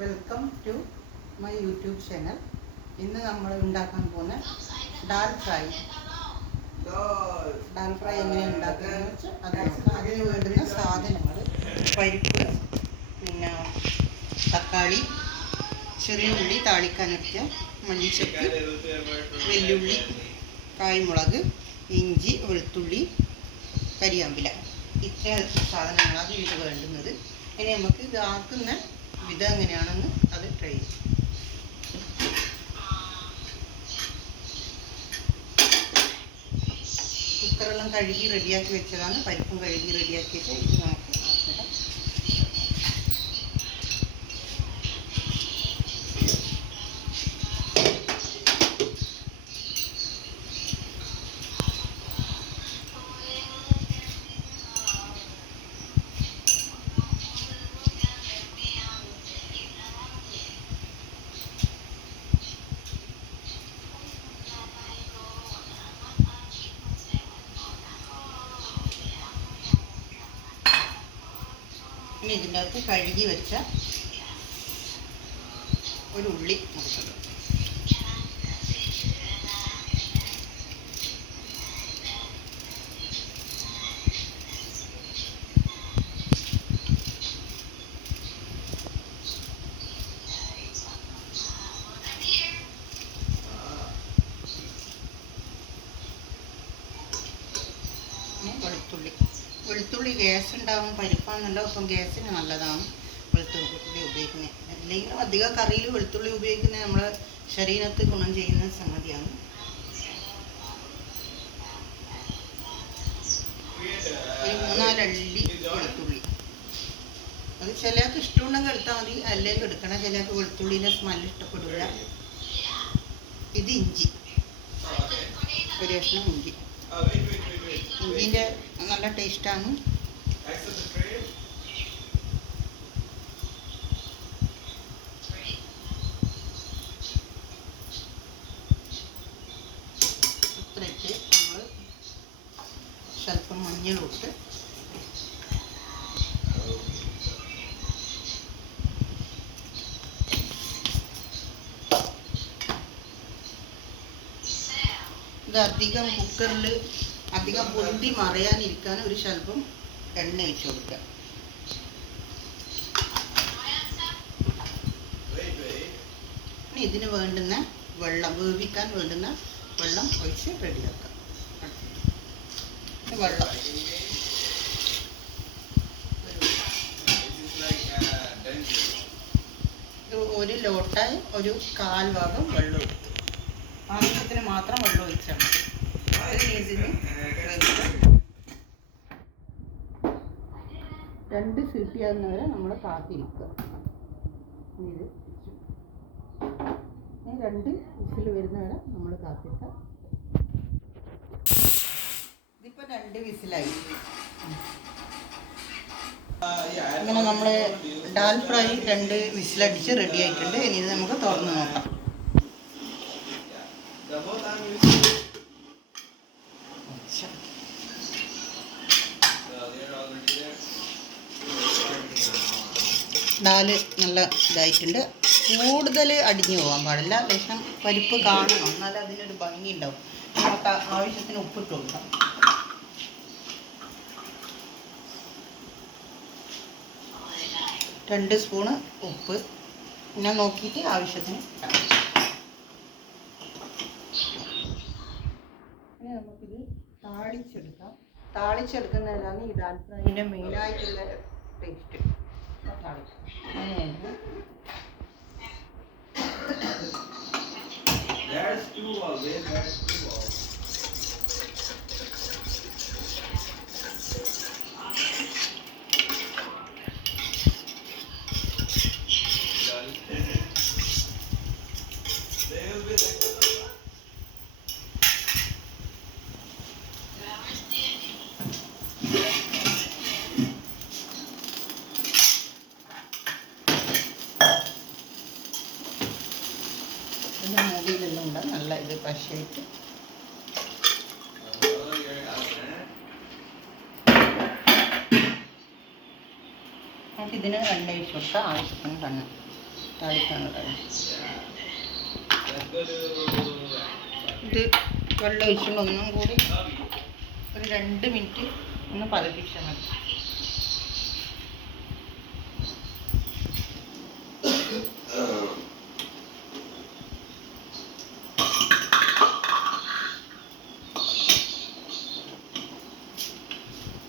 Welcome to my YouTube channel ഇന്ന് നമ്മൾ ഉണ്ടാക്കാൻ പോകുന്ന ഡാൽ ഫ്രൈ ഡാൽ ഫ്രൈ എങ്ങനെ ഉണ്ടാക്കുന്നത് വെച്ചാൽ അത് അതിന് വേണ്ടുന്ന സാധനങ്ങൾ പരിപ്പ് പിന്നെ തക്കാളി ചെറിയ ഉള്ളി താളിക്കാനൊക്കെ മല്ലിച്ചപ്പ് വെല്ലുള്ളി കായ്മുളക് ഇഞ്ചി വെളുത്തുള്ളി കരിയാമ്പില. ഇത്ര സാധനങ്ങളാണ് ഇത് വേണ്ടുന്നത്. ഇനി നമുക്ക് ഇത് എങ്ങനെയാണെന്ന് അത് ട്രൈ ചെയ്യും. കുക്കറെല്ലാം കഴുകി റെഡിയാക്കി വെച്ചതാണ്. പരിപ്പും കഴുകി റെഡിയാക്കിയിട്ട് ഇത് ഇനി ഇതിന്റെ അകത്ത് കഴുകി വെച്ച ഒരു ഉള്ളി മുറിച്ചത് വെളുത്തുള്ളി ഗ്യാസ് ഉണ്ടാകും പരിപ്പാണല്ലോ അപ്പം ഗ്യാസിന് നല്ലതാണ് വെളുത്തുള്ളി ഉപയോഗിക്കുന്നത്. അല്ലെങ്കിലും അധികം കറിയിൽ വെളുത്തുള്ളി ഉപയോഗിക്കുന്നത് നമ്മളെ ശരീരത്ത് ഗുണം ചെയ്യുന്ന സംഗതിയാണ്. ഒരു മൂന്നാലള്ളി വെളുത്തുള്ളി. അത് ചിലർക്ക് ഇഷ്ടമുണ്ടെങ്കിൽ എടുത്താൽ മതി. അല്ലെങ്കിൽ എടുക്കണം ചിലർക്ക് വെളുത്തുള്ളിന്റെ സ്മെല്ല് ഇഷ്ടപ്പെടില്ല. ഇത് ഇഞ്ചി. ഒരു കഷ്ണം ഇഞ്ചി. ഇഞ്ചിന്റെ നല്ല ടേസ്റ്റാണ് ഇത്രയിട്ട് നമ്മൾ ഇത് അധികം കുക്കറിൽ അധികം പൊന്തി മറയാനിരിക്കാൻ ഒരു ശല്പം എണ്ണ ഒഴിച്ചു കൊടുക്കുക. ഇതിന് വേണ്ടുന്ന വെള്ളം വേവിക്കാൻ വേണ്ടുന്ന വെള്ളം ഒഴിച്ച് റെഡിയാക്കാം. ഇനി വെള്ളം. ഒരു ലോട്ടായി ഒരു കാൽ ഭാഗം വെള്ളം എടുത്തു. ആവശ്യത്തിന് മാത്രം വെള്ളം ഒഴിച്ചാൽ മതി. രണ്ട് സീട്ടിയാകുന്നവരെ നമ്മൾ കാത്തിരിക്കുക ഇത് രണ്ട് വിസിൽ വരുന്നവരെ നമ്മൾ കാത്തിരിക്കുക ഇതിപ്പോൾ രണ്ട് വിസിലായി. അങ്ങനെ നമ്മൾ ഡാൽ ഫ്രൈ രണ്ട് വിസിലടിച്ച് റെഡി ആയിട്ടുണ്ട്. ഇനി ഇത് നമുക്ക് തുറന്നു നോക്കാം. ഡാൽ നല്ല ഇതായിട്ടുണ്ട്. കൂടുതൽ അടിഞ്ഞു പോകാൻ പാടില്ല. ലക്ഷം പരിപ്പ് കാണണം. എന്നാലേ അതിനൊരു ഭംഗി ഉണ്ടാവും നമുക്ക് ആവശ്യത്തിന് ഉപ്പിട്ട് കൊടുക്കാം. രണ്ട് സ്പൂണ് ഉപ്പ്. പിന്നെ നോക്കിയിട്ട് ആവശ്യത്തിന്. ഇനി നമുക്കിത് താളിച്ചെടുക്കാം. താളിച്ചെടുക്കുന്നതിലാണ് ഈ ഡാൽ ഫ്രൈന്റെ മെയിനായിട്ടുള്ള ടേസ്റ്റ് താളിക്കാം അങ്ങനെയായിരുന്നു two of it, there's നമുക്ക് ഇതിന് രണ്ട് ഒഴിച്ച് കൊടുക്കാം ആവശ്യത്തിന് താളിക്കാനുള്ളത് കണ്ണ്. ഇത് വെള്ളം ഒഴിച്ചുകൊണ്ട് ഒന്നും കൂടി ഒരു രണ്ട് മിനിറ്റ് ഒന്ന് പതപ്പിച്ചാൽ മതി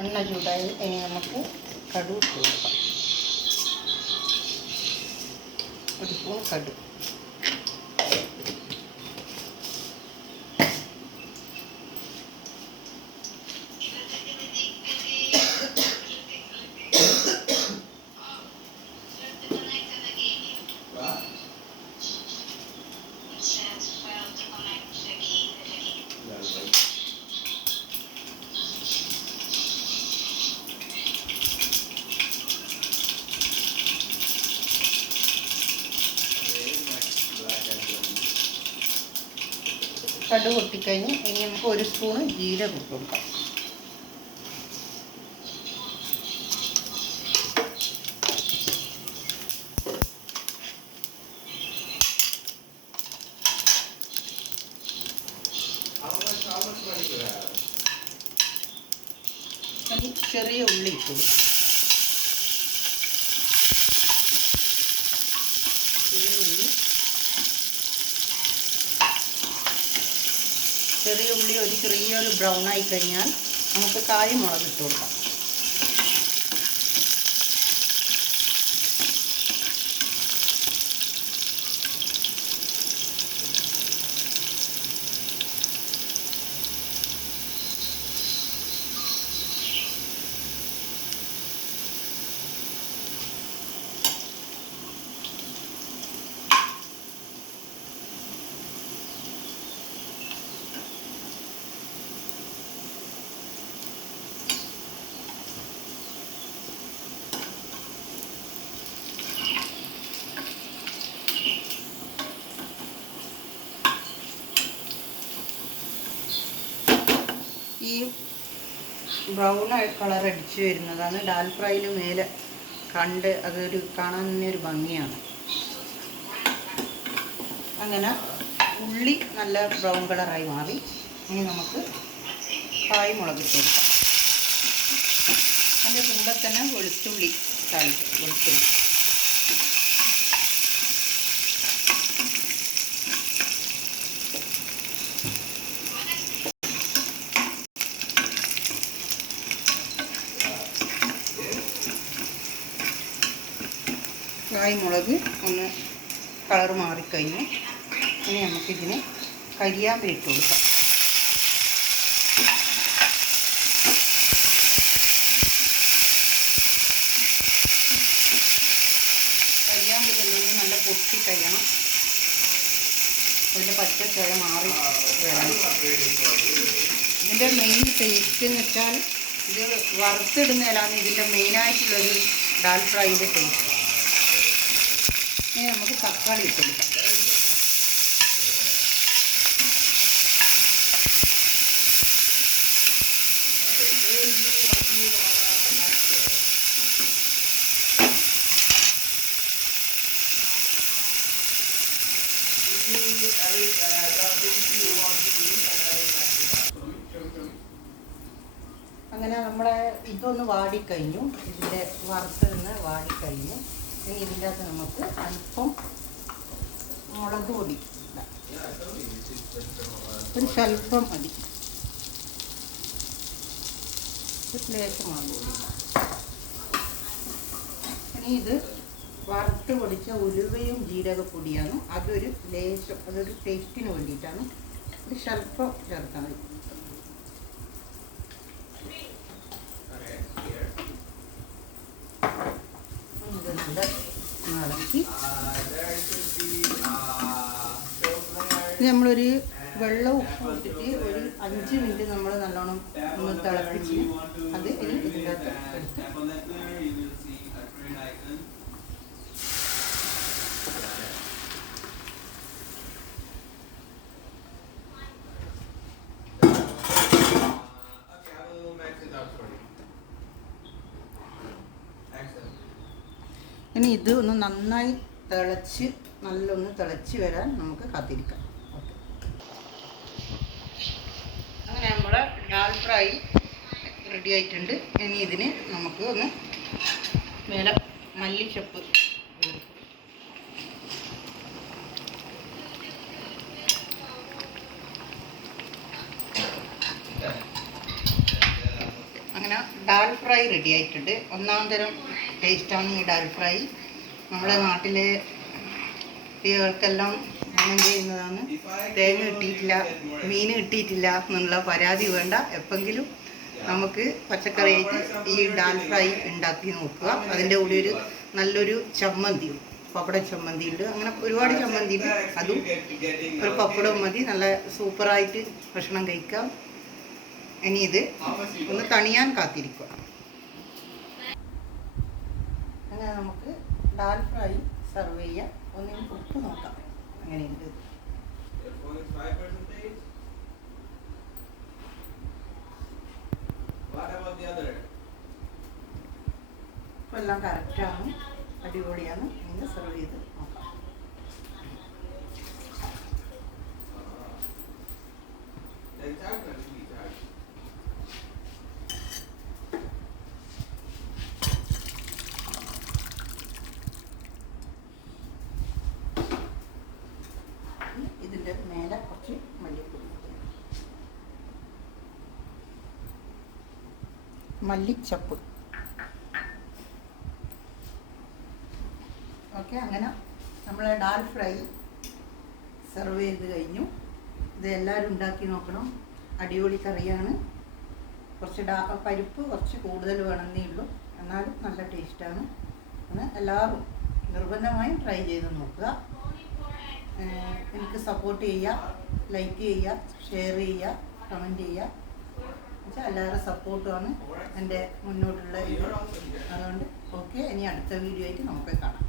എണ്ണ ചൂടായി ഇനി നമുക്ക് കടുവ് കൊടുക്കാം ഒരു സ്പൂൺ കടു കടു പൊട്ടിക്കഴിഞ്ഞ് ഇനി നമുക്ക് ഒരു സ്പൂണ് ജീരകം കൊടുക്കാം How much, how much money do you have? ഇനി ചെറിയ ഉള്ളി ഇട്ട് കൊടുക്കാം ചെറിയ ഉള്ളി ചെറിയ ഉള്ളി ഒരു ചെറിയൊരു ബ്രൗൺ ആയി കഴിഞ്ഞാൽ നമുക്ക് കാരി മുളക് ഇട്ട് കൊടുക്കാം. ഈ ബ്രൗൺ കളർ അടിച്ചു വരുന്നതാണ്. ഡാൽ ഫ്രൈന് മേലെ കണ്ട് അതൊരു കാണാൻ തന്നെ ഒരു ഭംഗിയാണ്. അങ്ങനെ ഉള്ളി നല്ല ബ്രൗൺ കളറായി മാറി. ഇനി നമുക്ക് കായ് മുളക് കൊടുക്കാം. അതിന്റെ കൂടെ തന്നെ വെളുത്തുള്ളി താളിക്കും വെളുത്തുള്ളി. മുളക് ഒന്ന് കളർ മാറിക്കഴിഞ്ഞു ഇനി നമുക്കിതിന് കരിയാമ്പിൽ ഇട്ട് കൊടുക്കാം. കരിയാമ്പിലെല്ലാം നല്ല പൊട്ടി കഴിയണം. അതിന്റെ പച്ച ചുഴ മാറി വരണം ഇതിന്റെ മെയിൻ ടേസ്റ്റ് എന്ന് വെച്ചാൽ ഇത് വറുത്തിടുന്നതിലാണ് ഇതിന്റെ മെയിനായിട്ടുള്ളൊരു ഡാൽ ഫ്രൈന്റെ ടേസ്റ്റ് ഇനി നമുക്ക് തക്കാളി ഇട്ട് കൊടുക്കാം. അങ്ങനെ നമ്മുടെ ഇതൊന്ന് വാടിക്കഴിഞ്ഞു. ഇതിന്റെ വറുത്തിരുന്ന് വാടിക്കഴിഞ്ഞു. ഇനി ഇതിന്റെ അകത്ത് നമുക്ക് അല്പം മുളക് പൊടി. ഒരു സ്വല്പം മതി. ഒരു ലേശം മുളക് പൊടി ഇനി ഇത് വറുത്ത് പൊടിച്ച ഉലുവയും ജീരകപ്പൊടിയാണ്. അതൊരു ലേശം അതൊരു ടേസ്റ്റിന് വേണ്ടിയിട്ടാണ്. ഒരു സ്വല്പം ചേർത്താൽ മതി Okay, here. ഇത് നല്ല ഇത് നമ്മളൊരു വെള്ളം ഉപ്പ് ഒരു അഞ്ച് മിനിറ്റ് നമ്മൾ നല്ലോണം ഒന്ന് തിളപ്പിച്ച് അത് ഇനി ഇതിന്റെ അകത്ത് എടുത്ത് ഇനി ഇത് ഒന്ന് നന്നായി തിളച്ച് നല്ലൊന്ന് തിളച്ച് വരാൻ നമുക്ക് കാത്തിരിക്കാം. ഓക്കെ. അങ്ങനെ നമ്മുടെ ഡാൽ ഫ്രൈ റെഡി ആയിട്ടുണ്ട്. ഇനി ഇതിന് നമുക്ക് ഒന്ന് മേലെ മല്ലിച്ചപ്പ് അങ്ങനെ ഡാൽ ഫ്രൈ റെഡി ആയിട്ടുണ്ട്. ഒന്നാം തരം ടേസ്റ്റാണ് ഈ ഡാൽ ഫ്രൈ നമ്മുടെ നാട്ടിലെ കുട്ടികൾക്കെല്ലാം ഗുണം ചെയ്യുന്നതാണ്. തേങ്ങ കിട്ടിയിട്ടില്ല മീൻ കിട്ടിയിട്ടില്ല എന്നുള്ള പരാതി വേണ്ട. എപ്പെങ്കിലും നമുക്ക് പച്ചക്കറിയായിട്ട് ഈ ഡാൽ ഫ്രൈ ഉണ്ടാക്കി നോക്കുക. അതിന്റെ കൂടെ ഒരു നല്ലൊരു ചമ്മന്തി പപ്പട ചമ്മന്തി ഉണ്ട്. അങ്ങനെ ഒരുപാട് ചമ്മന്തി ഉണ്ട്. അതും ഒരു പപ്പടം മതി. നല്ല സൂപ്പറായിട്ട് ഭക്ഷണം കഴിക്കാം. ഇനി ഇത് ഒന്ന് തണിയാൻ കാത്തിരിക്കുക. അങ്ങനെ നമുക്ക് ഡാൽ ഫ്രൈ സെർവ് ചെയ്യാം. ഒന്നും ഉപ്പ് നോക്കാം. അങ്ങനെയുണ്ട്. എല്ലാം കറക്റ്റാണ് അടിപൊളിയാണ്. ഇങ്ങനെ സെർവ് ചെയ്ത് നോക്കാം Uh, the charge or the charge? ഇനി ഇതിന്റെ മേലെ കുറച്ച് മല്ലിപ്പൊടി മല്ലിച്ചപ്പ്. ഓക്കെ അങ്ങനെ നമ്മൾ ഡാൽ ഫ്രൈ സെർവ് ചെയ്ത് കഴിഞ്ഞു. ഇത് എല്ലാവരും ഉണ്ടാക്കി നോക്കണം. അടിപൊളി കറിയാണ്. കുറച്ച് ഡാ പരിപ്പ് കുറച്ച് കൂടുതൽ വേണമെന്നേ ഉള്ളൂ. എന്നാലും നല്ല ടേസ്റ്റാണ് അങ്ങനെ എല്ലാവരും നിർബന്ധമായും ട്രൈ ചെയ്ത് നോക്കുക. എനിക്ക് സപ്പോർട്ട് ചെയ്യുക ലൈക്ക് ചെയ്യുക ഷെയർ ചെയ്യുക കമന്റ് ചെയ്യുക. എന്നുവെച്ചാൽ എല്ലാവരുടെ സപ്പോർട്ടുമാണ് എന്റെ മുന്നോട്ടുള്ള അതുകൊണ്ട് ഓക്കെ ഇനി അടുത്ത വീഡിയോ ആയിട്ട് നമുക്ക് കാണാം.